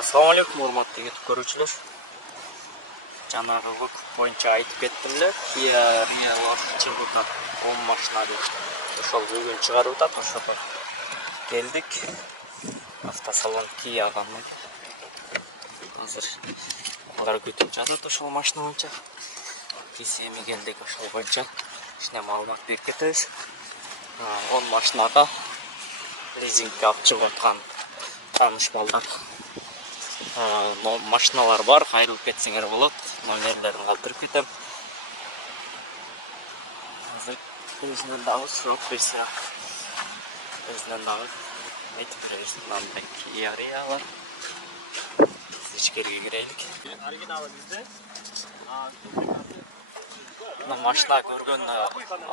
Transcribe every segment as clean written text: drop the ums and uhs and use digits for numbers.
Assalomu alaykum, hurmatli YouTube ko'ruvchilar. Janarg'i bo'yicha aytib ketdim-da, Kia Rio chiqib o'tadi. 10 mashinali. O'shol bugun chiqarib o'tadi, o'sha keldik. Avtosalon Kia'ga. Hozir ular kutib жатат o'sha mashina bo'yicha. Kisiyaga keldik o'sha bo'yicha. Shunday ma'lumot berib ketamiz. 10 mashinaga lizingga olib chiqib o'tgan tanish bollar. Mashinalar var, ayrılıp ketsingler болады. Номерлерін қалдырып кетем. Hozir өзінен дауыс жоқ берсе. Өзінен дауыс. Айтып береміз, мынандай Kia Rio'lar. Biz içkeriye gireylik. Оригиналы bizde. Машина көрген,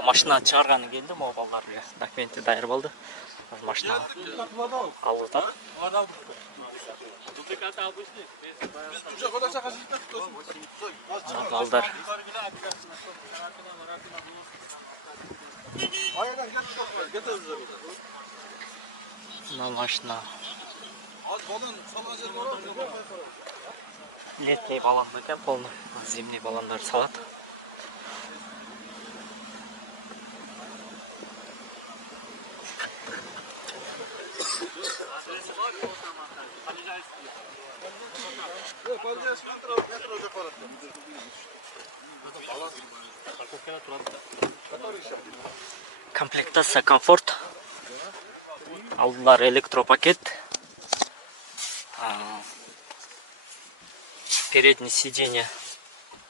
машина шығарғаны келді, мо балаларға документі дайыр болды. Машина алуда. Дубликаты обычный. Балдар. Машина. Летний баллон екен, полный. Зимний баллондар салат. Комплектация комфорт. Алдылар электропакет. Переднее сиденье,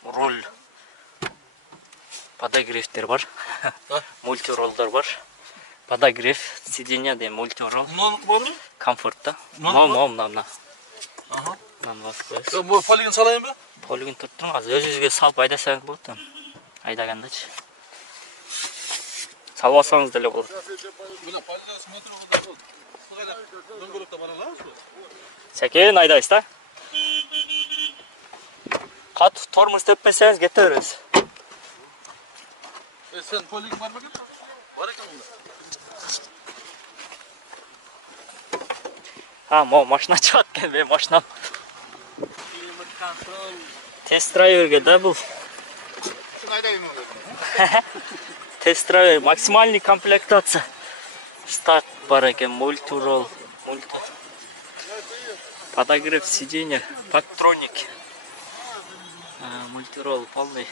руль, подогревтер бар. Мультироллдар бар. Подогрев сиденья де мультиролл. Комфорт да. Мам. Ага. Нам вас koyuyoruz. Bu poligin salayım mı? Poligin tutturun az. Özünüzge salıp aydasanız болады. Aydagandachi. Salып alsanız da болады. Buna poligin смотрю da bu. Дөңгөлөктө бара алабыз бу? Сәкен айдайсыз да? Қатты тормоз теппесеңіз кете бересіз. Sen poligin var mı? Var ekan bunda. Машина шығады екен, мен машинам. Тест-драйверге да бұл. Тест-драйвер, максимальный комплектация. Старт бар екен, мультиролл, подогрев сиденья, патроники. Мультиролл полный.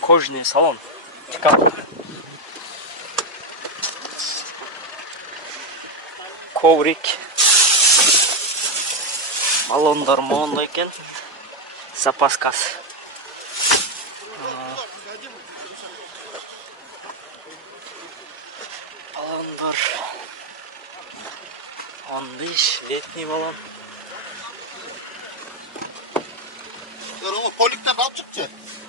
Кожаный салон. Коврик. Баллондар моонда екен. Запаскасы. Баллондар. 15 летний баллон. Поликтен алып чыкчы.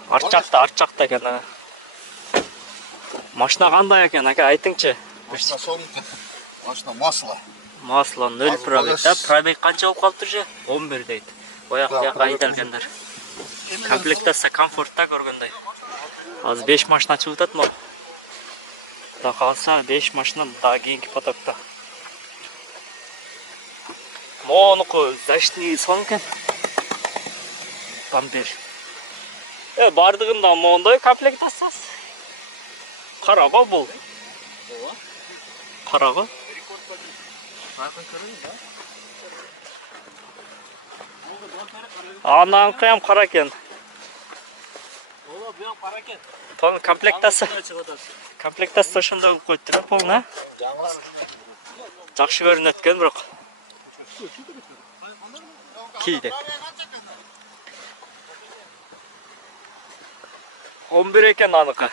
Арт екен. Машина қандай екен, ака айтыңчы. Машина соныңкы. Машина Масло 0 пробег. Пробег қанша болып қалыптыр же? 11 дейді. Ояқ айдалгандар. Комплектация комфортта көргендай. Az 5 машина шығып жатады ма? Құда қалса 5 машина дағы кейінгі потокта. Моныкі защитный сон екен. Бампер. Бардығында мондай комплектациясы. Қараға бұл. Қараға. Анан қиям қара екен. Полный комплектация. Комплектация шында қойды да полный. Жақсы көрінеді екен бірақ. Кейде. 11 екен анықы.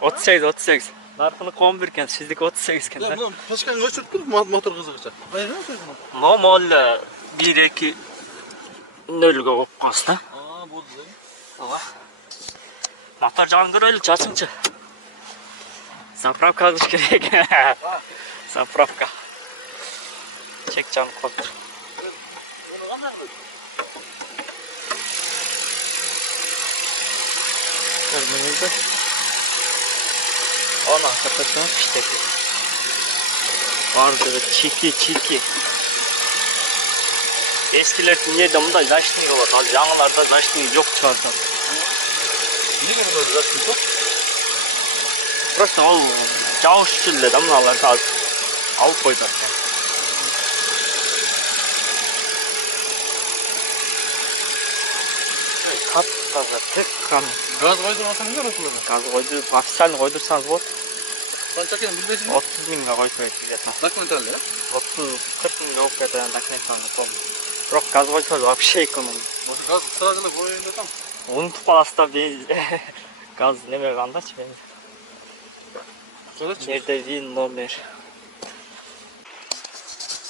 38. Нарқынық 11 екен, сіздікі 38 екен. Пашкан өшіріп тұр, мотор қызығыча. Мол 1-2 0-ге қойып қосты. Болды. Мотор жағын көрелі, жасыңшы. Заправка алғыш керек. Заправка. Чек жағын қойып тұр. Көрмеңізді. Ona, kapatın, işte. Vardı, çiki. Eskilerden yerde mындай защитный бар. Ал жаңыларда защитный жоқ шығар. Неге мындай защитный жоқ? Просто ол жауыш үшін да мыналар қазір алып қойды. Қатты тек қана. Gaz қойдырмасаң не осылай? Gaz қойдырып, официально қойдырсаңыз болады. Қанша екенін білмейсің бе? 30 мыңға қойса кетеді. Документальный, 30-40 мың болып кетеді документально помню. Бірақ газ қойса вообще эконом. Осы gaz сразу эле қоюйын десем. Унутуп каласыз да газ неме калгандачы мен. Nerede вин номер?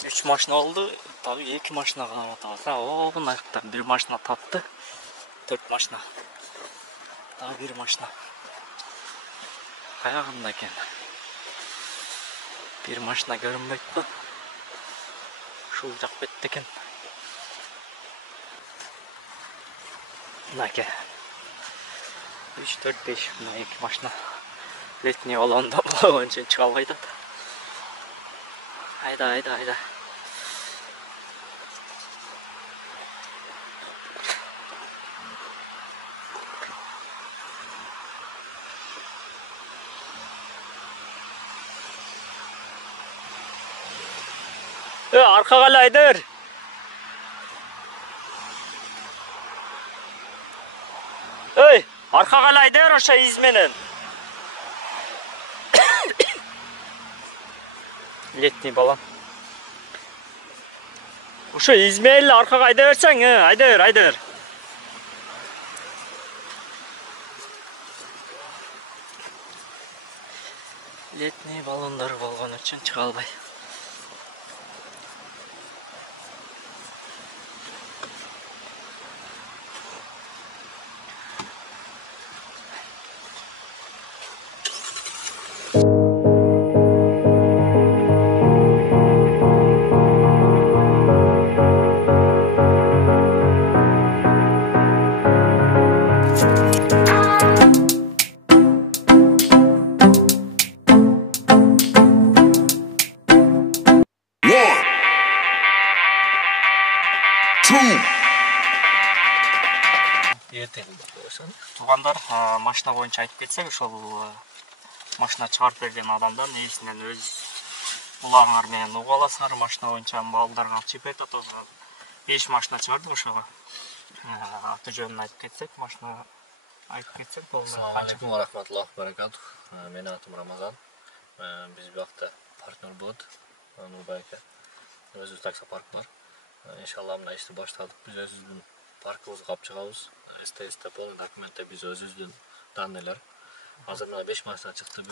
3 машина oldu. Tabii 2 машина қалып атабыз. О, мына жақта 1 машина тапты. 4 машина. Daha 1 машина. Қаяғында екен? 1 машина көрінбейді да. Шул жақ бетте екен. Мына екен. 3, 4, 5 мына 2 машина. Летний алаңда болған үшін шыға алмайды. Айда. Arka kalaydır. Arka kalaydır aşağı İzmir'in. Летний балан. Uşu İzmir'le arka kayda versen aydır. Летний балондар болған үшін çığa албай. Туғандар машина бойынша айтып кетсек, ошол машина чыгарып берген адамдар негизинен өз улаңар менен угуп аласыңар. Машина боюнча балдарга алып айтат. 5 машина чыгардык ошого. Аты жөнүн айтып кетсек, машина айтып кетсек болду. Ассаламу алейкум ва рахматуллахи ва баракатух. Менин атым Рамазан. Биз бакта партнер болот. Нурбайка. Өзүбүз таксопарк бар. Иншалла мына ишти баштадык. Биз өзүбүздүн паркыбызга алып чыгабыз. СТС'те полный документте биз өзүбүздүн данныйлар. Азыр мына 5 машина чыкты.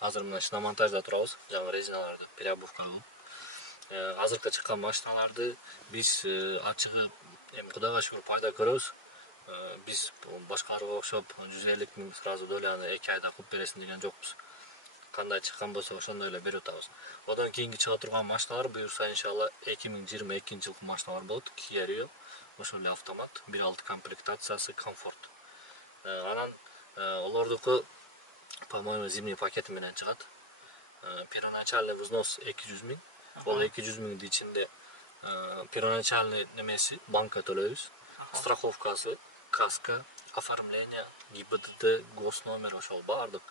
Азыр мына шиномонтажда турабыз. Жаңы резиналарды переобувка кылып. Азыркы чыккан машиналарды биз ачыгы Кудайга шүгүр пайда көрөбүз. Биз башкаларга окшоп 150 миң сразу доляны 2 айда кылып бересиң деген жокпуз. Кандай чыккан болсо ошондой эле берип атабыз. Одан кийинки чыга турган машиналар буюрса иншалла 2022 машиналар болот. Kia Rio, ошол эле автомат, 1.6 комплектациясы, комфорт. Анан олордуку по-моему зимний пакети менен чыгат. Первоначальный взнос 200 миң. Ол 200 миңдин ичинде первоначальный немеси банка төлөйбүз. Страховкасы, каска, оформление, ГИБДД, госномер ошол бардык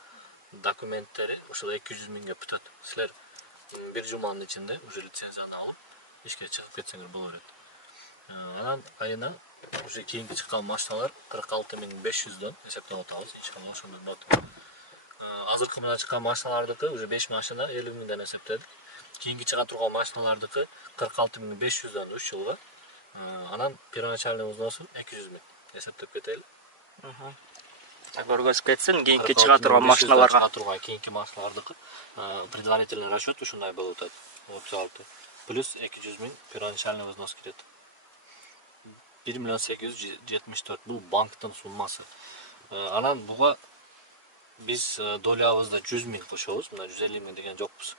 документтери ошол 200 миңге бүтөт. Силер бир жуманын ичинде уже лицензияны алып ишке чыгып кетсеңер боло берет. Анан айына уже кийинки чыккан машиналар 46.500дөн эсептеп атабыз. Иншалла ошондон нот. Азыркы менен чыккан машиналардыкы уже 5 машина 50 миңден эсептедик. Кийинки чыга турган машиналардыкы 46.500дөн 3 жылга. Анан первоначальный взносу 200 миң эсептеп кетели. Көргөзүп кетсин, кийинки чыга турган машиналарга. Кийинки машиналардыкы предварительный расчет ушундай болуп атат. Опсалты. Плюс 200 миң первоначальный взнос кетет. 1.874 бул банктын суммасы. Анан буга биз долябызда 100 миң кошобуз. Мына 150 миң деген жокпуз.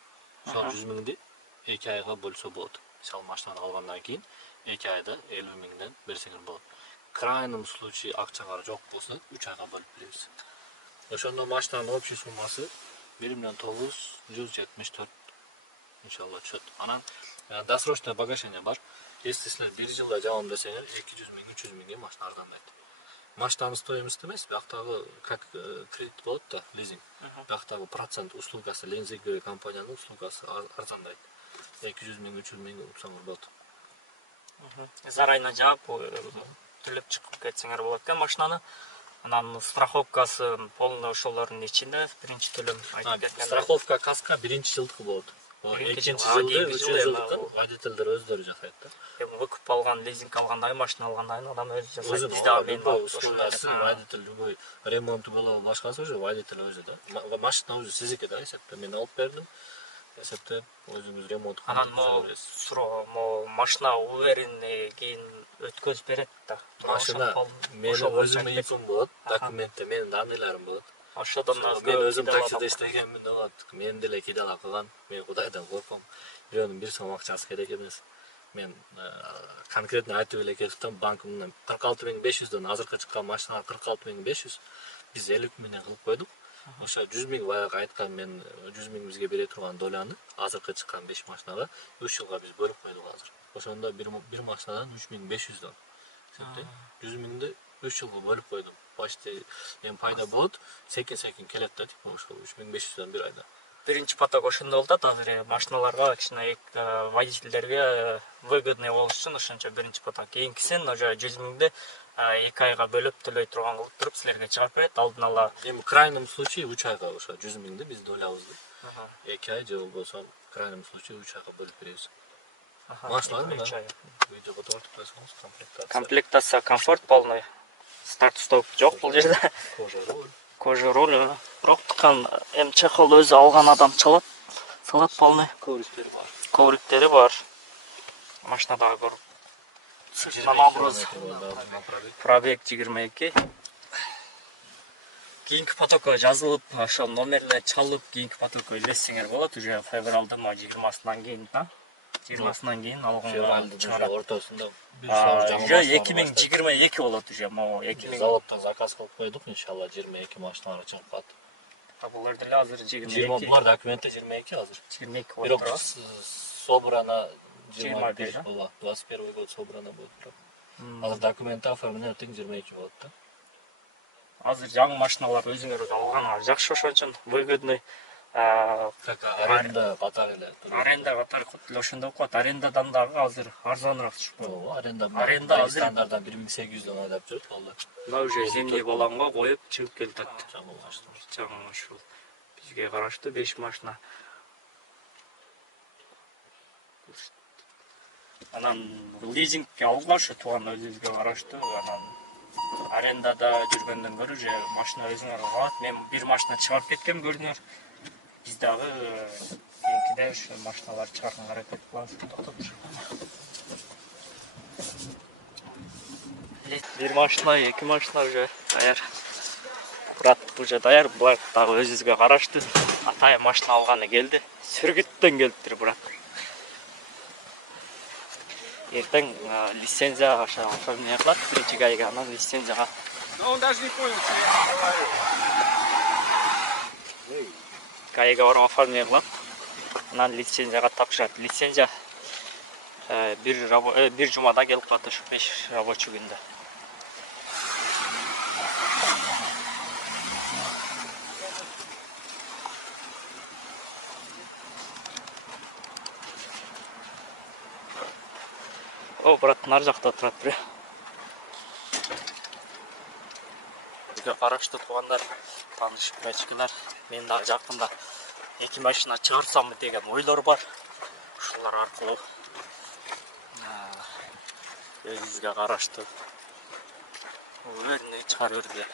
Ошол 100 миңди 2 айга бөлсө болот. Мисалы машинаны алгандан кийин 2 айда 50 миңден берсеңер болот. Крайнем случае акчалар жок болсо 3 айга бөлүп беребиз. Ошондо машинанын общий суммасы 1.974 иншалла чөт. Анан досрочное погашение бар. Если силер 1 жылда жабам десеңер 200 миң, 300 миңге машина арзандайт. Машинанын стоимости эмес, бияктагы как кредит болот да, лизинг. Бияктагы процент услугасы, лизинговый компаниянын услугасы арзандайт. 200 миң, 300 миңге утсаңар болот. Зарайна жаап, төлөп чыгып кетсеңер болот экен машинаны. Анан страховкасы полный ошолордун ичинде, биринчи төлөм айтып кеткен. Страховка каска 1-чи жылдыкы болот. Экинчи жылды, 3-чү жылдыкын водительдер өздөрү жасайт да. Выкуп алган, лизинг алгандай, машина алгандай адам өзү жасайт. Өзү Бизде любой услугасы, водитель любой ремонту болобу, башкасы уже водитель өзү да. Машина өзү сиздики да, эсепте мен алып бердим. Эсепте өзүңүз ремонт кылып. Анан машина уверенный кийин өткөзүп берет да. Машина менин өзүмө ипим болот, документте менин данныйларым болот. Ошодон Мен өзүм таксиде иштегенмин болот. Мен деле кидала кылган. Мен Кудайдан корком. Бирөөнүн 1 сом акчасы керек эмес. Мен конкретно айтып эле кетиптен банкымдан 46.500дөн азыркы чыккан машинага 46.500 биз 50 миңден кылып койдук. Ошо 100 миң баягы айткан мен 100 миң бизге бере турган доляны азыркы чыккан 5 машинага 3 жылга биз бөлүп койдук азыр. Ошондо бир машинадан 3500дөн. Эсепте 100 миңди 3 жылга бөлүп койдум. Почти эми пайда болот, секин келет да, типа ошол 3500дөн бир айда. Биринчи поток ошондо болот, азыр машиналарга кичине водительдерге выгодный болуш үчүн ошончо биринчи поток. Кийинкисин уже 100 миңди 2 айга бөлүп төлөй турган кылып туруп силерге чыгарып берет, алдын ала. Эми крайнем случае 3 айга ошо 100 миңди биз долябызды. 2 ай же болбосо крайнем случае 3 айга бөлүп беребиз. Машиналар мына видеого тартып койсоңуз комплектация. Комплектация комфорт полный. Старт-стоп жок бул жерде. Кожа руль. Бирок тыккан эми чехолду өзү алган адам салат полный. Ковриктери бар. Машинадагы көрүп. Сыртынан образ. Пробег 22. Кийинки потокко жазылып, ошо номерлер чалып, кийинки потокко илессеңер болот. Уже февралда 20-сынан кийин да. 20-сынан кийин алганга чыгарат. Ортосунда Уже 2022 болот уже. Могу 2000 заводдон заказ кылып койдук, иншалла 22 машиналар чыгып калат. Булар деле азыр 22. Булар документте 22 азыр. 22 Бирок болот. собрана 21, 21 год собрана болот. Азыр документте оформление тең 22 болот да. Азыр жаңы машиналар өзүңөр алганга жакшы, ошон выгодный. Как аренда катары эле. Аренда катары эле ошондой болот. Арендадан дагы азыр арзаныраак чыгып калат. Аренда азыр стандарттан 1800дөн айдап жүрөт болду. Мына уже зимний баланга коюп чыгып келет. Жаңы машина. Жаңы машина. Бизге караштуу 5 машина. Анан лизингге алган ошо тууган өзүбүзгө караштуу. Анан арендада жүргөндөн көрө же машина өзүңөр алат. Мен бир машина чыгарып кеткем көрдүңөр. Биз дагы кийинкиде ошо машиналар чыгарганга аракет кылабыз. Токтоп тур. Бир машина, 2 машина уже даяр. Брат уже даяр. Булар дагы өзүбүзгө караштуу. Атайы машина алганы келди. Сүргүттөн келиптир, брат. Эртең лицензия ошо оформление кылат, биринчи айга анан лицензияга. Но он даже не понял, что я говорю. Кайга барып оформление кылат. Анан лицензияга тапшырат. Лицензия бир жумада келип калат, ошо 5 рабочий күндө. О, брат, нар жакта турат бир. Бизге караштуу туугандар, тааныш мечкилер, мен дагы жакында 2 машина чыгарсамбы деген ойлор бар. Ушулар аркылуу өзүбүзгө караштуу өрүнү чыгарып берди.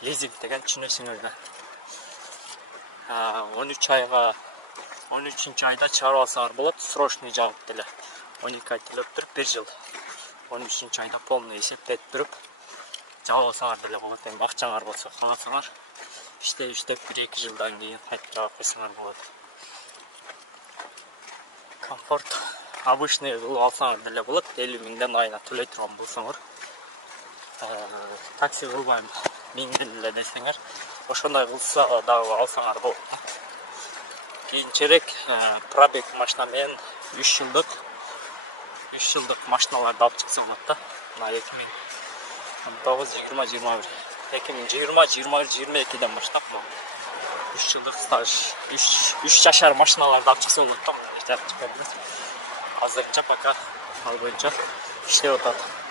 Лизинг деген түшүнөсүңөр да. 13 айда чыгарып алсаңар болот, срочный жагып деле. 12 ай төлөп туруп 1 жыл. 13 айда полный эсептеп туруп жабып алсаңар деле болот. Эми акчаңар болсо кааласаңар иштеп 1-2 жылдан кийин кайтып жаап койсоңор болот. Комфорт обычный кылып алсаңар деле болот. 50 миңден айына төлөй турган болсоңор. Такси кылбайм 1000ден эле десеңер, ошондой кылса дагы алсаңар болот. Кийинчерээк пробег машина менен 3 жылдык 3 жылдық машиналарды алып шықса болады да. Мына 2019-20-21 2020-21-22-ден баштап 3 жылдық стаж 3 жашар машиналарды алып шықса болады да. Азырынча пока ал боюнча иштеп атат.